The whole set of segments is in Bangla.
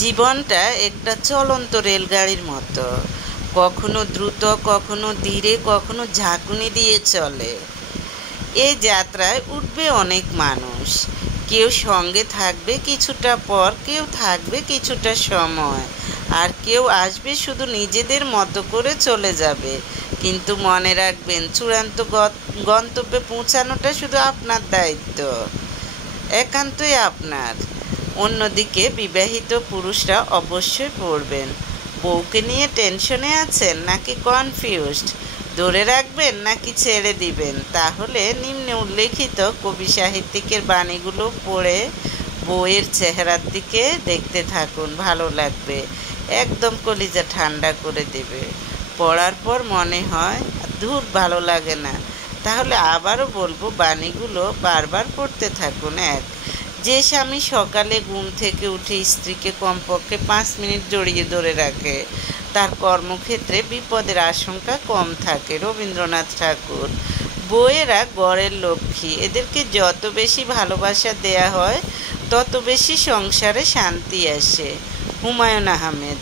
জীবনটা একটা চলন্ত রেলগাড়ির মতো, কখনো দ্রুত, কখনো ধীরে, কখনো ঝাঁকুনি দিয়ে চলে। এই যাত্রায় উঠবে অনেক মানুষ, কেউ সঙ্গে থাকবে কিছুটা পর, কেউ থাকবে কিছুটা সময়, আর কেউ আসবে শুধু নিজেদের মতো করে চলে যাবে। কিন্তু মনে রাখবেন, চূড়ান্ত গন্তব্যে পৌঁছানোটা শুধু আপনার দায়িত্ব, একান্তই আপনার। অন্যদিকে বিবাহিত পুরুষরা অবশ্যই পড়বেন। বউকে নিয়ে টেনশনে আছেন নাকি কনফিউজড, ধরে রাখবেন নাকি ছেড়ে দিবেন? তাহলে নিম্নে উল্লেখিত কবি সাহিত্যিকের বাণীগুলো পড়ে বউয়ের চেহারার দিকে দেখতে থাকুন, ভালো লাগবে, একদম কলিজা ঠান্ডা করে দেবে। পড়ার পর মনে হয় ধুর ভালো লাগে না, তাহলে আবারও বলবো, বাণীগুলো বারবার পড়তে থাকুন। যে স্বামী সকালে ঘুম থেকে উঠে স্ত্রীকে কমপক্ষে 5 মিনিট জড়িয়ে ধরে রাখে, তার কর্মক্ষেত্রে বিপদের আশঙ্কা কম থাকে। রবীন্দ্রনাথ ঠাকুর। বউয়েরা ঘরের লক্ষ্মী, এদেরকে যত বেশি ভালোবাসা দেয়া হয় তত বেশি সংসারে শান্তি আসে। হুমায়ুন আহমেদ।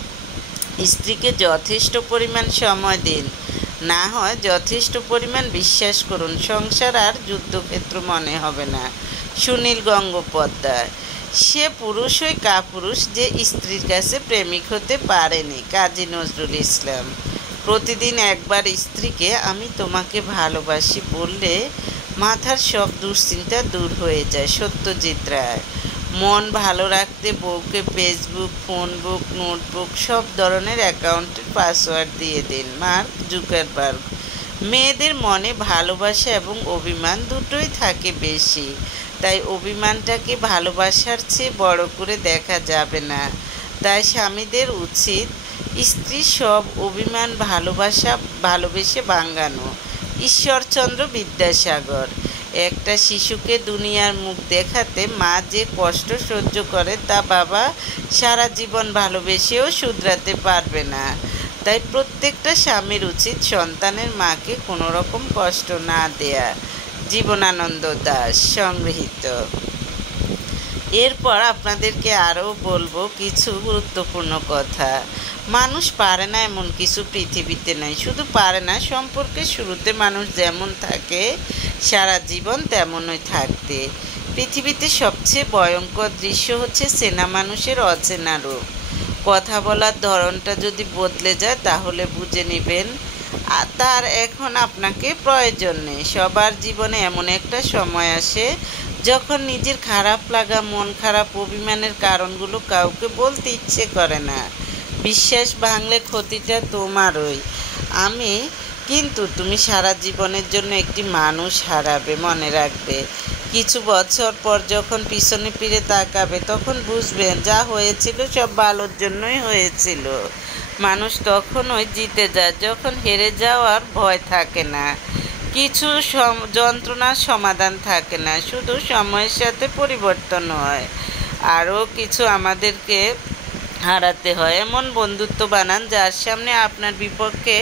স্ত্রীকে যথেষ্ট পরিমাণ সময় দিন, না হয় যথেষ্ট পরিমাণ বিশ্বাস করুন, সংসার আর যুদ্ধক্ষেত্র মনে হবে না। সুনীল গঙ্গোপাধ্যায়। সে পুরুষই কাপুরুষ যে স্ত্রীর কাছে প্রেমিক হতে পারেনি। কাজী নজরুল ইসলাম। প্রতিদিন একবার স্ত্রীকে আমি তোমাকে ভালোবাসি বললে মাথার সব দুশ্চিন্তা দূর হয়ে যায়। সত্যজিৎ রায়। মন ভালো রাখতে বউকে ফেসবুক, ফোনবুক, নোটবুক সব ধরনের অ্যাকাউন্টের পাসওয়ার্ড দিয়ে দিন। Mark Zuckerberg. মেয়েদের মনে ভালোবাসা এবং অভিমান দুটোই থাকে বেশি, তাই অভিমানটাকে ভালোবাসার চেয়ে বড় করে দেখা যাবে না। তাই স্বামীদের উচিত স্ত্রীর সব অভিমান ভালোবেসে ভাঙানো। ঈশ্বরচন্দ্র বিদ্যাসাগর। একটা শিশুকে দুনিয়ার মুখ দেখাতে মা যে কষ্ট সহ্য করে তা বাবা সারা জীবন ভালোবেসেও শুধরাতে পারবে না। তাই প্রত্যেকটা স্বামীর উচিত সন্তানের মাকে কোনো রকম কষ্ট না দেয়া। জীবনানন্দ দাশ সংগৃহীত। এরপর আপনাদেরকে আরও বলবো কিছু গুরুত্বপূর্ণ কথা। মানুষ পারে না এমন কিছু পৃথিবীতে নেই। শুধু পারে না, সম্পর্কের শুরুতে মানুষ যেমন থাকে সারা জীবন তেমনই থাকতে। পৃথিবীতে সবচেয়ে ভয়ঙ্কর দৃশ্য হচ্ছে চেনা মানুষের অচেনা রূপ। কথা বলার ধরনটা যদি বদলে যায় তাহলে বুঝে নেবেন তার এখন আপনাকে প্রয়োজন নেই। সবার জীবনে এমন একটা সময় আসে যখন নিজের খারাপ লাগা, মন খারাপ, অভিমানের কারণগুলো কাউকে বলতে ইচ্ছে করে না। বিশ্বাস ভাঙলে ক্ষতিটা তোমারই। কিন্তু তুমি সারা জীবনের জন্য একটি মানুষ হারাবে, মনে রাখবে। কিছু বছর পর যখন পিছনে ফিরে তাকাবে তখন বুঝবেন যা হয়েছিল সব ভালোর জন্যই হয়েছিল। মানুষ তখনই জিতে যায় যখন হেরে যাওয়ার ভয় থাকে না, কিছু যন্ত্রণার সমাধান থাকে না, শুধু সময়ের সাথে পরিবর্তন হয়। আরও কিছু আমাদেরকে হারাতে হয়। এমন বন্ধুত্ব বানান যার সামনে আপনার বিপক্ষে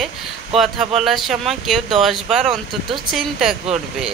কথা বলার সময় কেউ 10 বার অন্তত চিন্তা করবে।